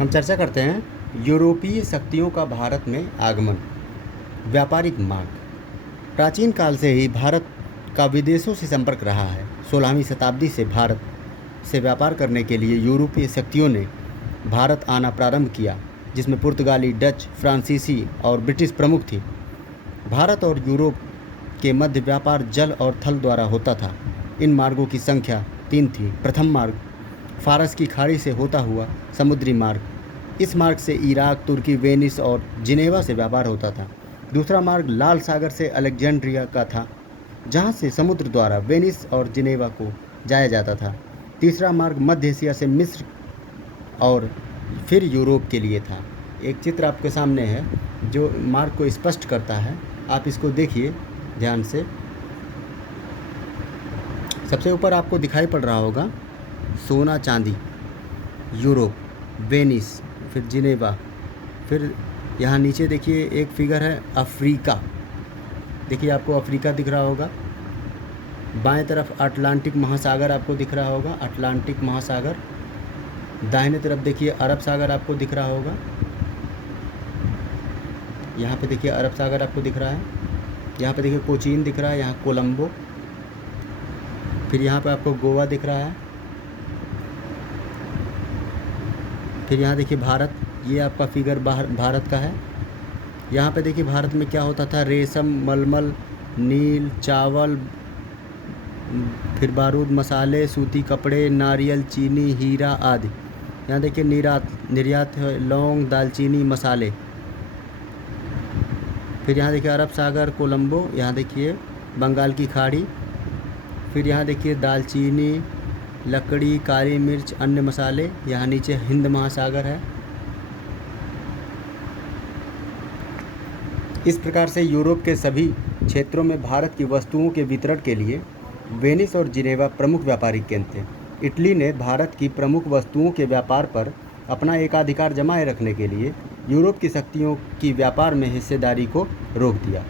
हम चर्चा करते हैं यूरोपीय शक्तियों का भारत में आगमन। व्यापारिक मार्ग। प्राचीन काल से ही भारत का विदेशों से संपर्क रहा है। 16वीं शताब्दी से भारत से व्यापार करने के लिए यूरोपीय शक्तियों ने भारत आना प्रारंभ किया, जिसमें पुर्तगाली, डच, फ्रांसीसी और ब्रिटिश प्रमुख थी। भारत और यूरोप के मध्य व्यापार जल और थल द्वारा होता था। इन मार्गों की संख्या 3 थी। प्रथम मार्ग फारस की खाड़ी से होता हुआ समुद्री मार्ग। इस मार्ग से इराक, तुर्की, वेनिस और जिनेवा से व्यापार होता था। दूसरा मार्ग लाल सागर से अलेक्जेंड्रिया का था, जहाँ से समुद्र द्वारा वेनिस और जिनेवा को जाया जाता था। तीसरा मार्ग मध्य एशिया से मिस्र और फिर यूरोप के लिए था। एक चित्र आपके सामने है जो मार्ग को स्पष्ट करता है, आप इसको देखिए ध्यान से। सबसे ऊपर आपको दिखाई पड़ रहा होगा सोना चांदी, यूरोप, वेनिस, फिर जिनेवा, फिर यहाँ नीचे देखिए एक फिगर है अफ्रीका। देखिए आपको अफ्रीका दिख रहा होगा। बाएं तरफ अटलांटिक महासागर आपको दिख रहा होगा, अटलांटिक महासागर। दाहिने तरफ देखिए अरब सागर आपको दिख रहा होगा। यहाँ पे देखिए अरब सागर आपको दिख रहा है। यहाँ पे देखिए कोचीन दिख रहा है, यहाँ कोलंबो। फिर यहाँ पे आपको गोवा दिख रहा है। फिर यहाँ देखिए भारत, ये आपका फिगर भारत का है। यहाँ पे देखिए भारत में क्या होता था, रेशम, मलमल, नील, चावल, फिर बारूद, मसाले, सूती कपड़े, नारियल, चीनी, हीरा आदि। यहाँ देखिए निर्यात है लौंग, दालचीनी, मसाले। फिर यहाँ देखिए अरब सागर, कोलंबो, यहाँ देखिए बंगाल की खाड़ी। फिर यहाँ देखिए दालचीनी, लकड़ी, काली मिर्च, अन्य मसाले। यहाँ नीचे हिंद महासागर है। इस प्रकार से यूरोप के सभी क्षेत्रों में भारत की वस्तुओं के वितरण के लिए वेनिस और जिनेवा प्रमुख व्यापारिक केंद्र थे। इटली ने भारत की प्रमुख वस्तुओं के व्यापार पर अपना एकाधिकार जमाए रखने के लिए यूरोप की शक्तियों की व्यापार में हिस्सेदारी को रोक दिया।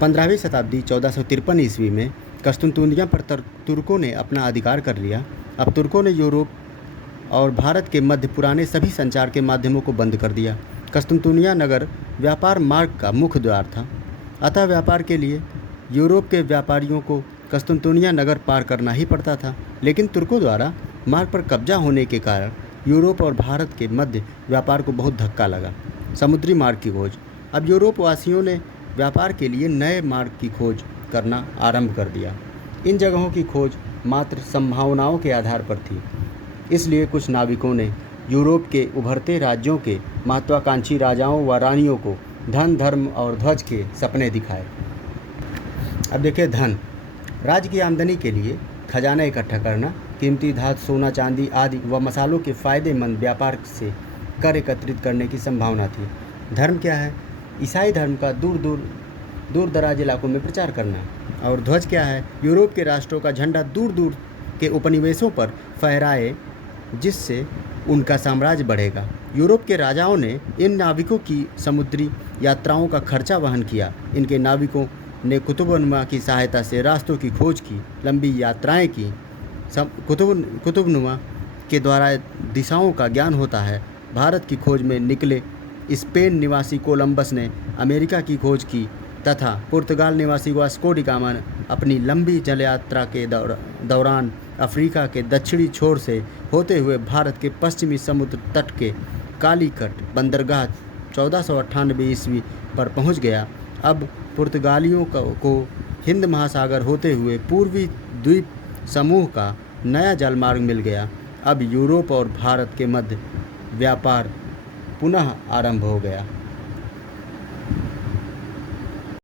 15वीं शताब्दी 1453 ईस्वी में कस्तुनतुनिया पर तुर्कों ने अपना अधिकार कर लिया। अब तुर्कों ने यूरोप और भारत के मध्य पुराने सभी संचार के माध्यमों को बंद कर दिया। कस्तुनतुनिया नगर व्यापार मार्ग का मुख्य द्वार था, अतः व्यापार के लिए यूरोप के व्यापारियों को कस्तुनतुनिया नगर पार करना ही पड़ता था। लेकिन तुर्कों द्वारा मार्ग पर कब्जा होने के कारण यूरोप और भारत के मध्य व्यापार को बहुत धक्का लगा। समुद्री मार्ग की खोज। अब यूरोप वासियों ने व्यापार के लिए नए मार्ग की खोज करना आरंभ कर दिया। इन जगहों की खोज मात्र संभावनाओं के आधार पर थी, इसलिए कुछ नाविकों ने यूरोप के उभरते राज्यों के महत्वाकांक्षी राजाओं व रानियों को धन, धर्म और ध्वज के सपने दिखाए। अब देखिए धन। राज्य की आमदनी के लिए खजाना इकट्ठा करना, कीमती धातु, सोना, चांदी आदि व मसालों के फायदेमंद व्यापार से कर एकत्रित करने की संभावना थी। धर्म क्या है? ईसाई धर्म का दूर दराज इलाकों में प्रचार करना। और ध्वज क्या है? यूरोप के राष्ट्रों का झंडा दूर दूर के उपनिवेशों पर फहराए, जिससे उनका साम्राज्य बढ़ेगा। यूरोप के राजाओं ने इन नाविकों की समुद्री यात्राओं का खर्चा वहन किया। इनके नाविकों ने कुतुबनुमा की सहायता से रास्तों की खोज की, लंबी यात्राएं की। कुतुबनुमा के द्वारा दिशाओं का ज्ञान होता है। भारत की खोज में निकले स्पेन निवासी कोलंबस ने अमेरिका की खोज की तथा पुर्तगाल निवासी वास्को डी गामा अपनी लंबी जल यात्रा के दौरान अफ्रीका के दक्षिणी छोर से होते हुए भारत के पश्चिमी समुद्र तट के कालीकट बंदरगाह 1498 ईस्वी पर पहुंच गया। अब पुर्तगालियों को हिंद महासागर होते हुए पूर्वी द्वीप समूह का नया जलमार्ग मिल गया। अब यूरोप और भारत के मध्य व्यापार पुनः आरंभ हो गया।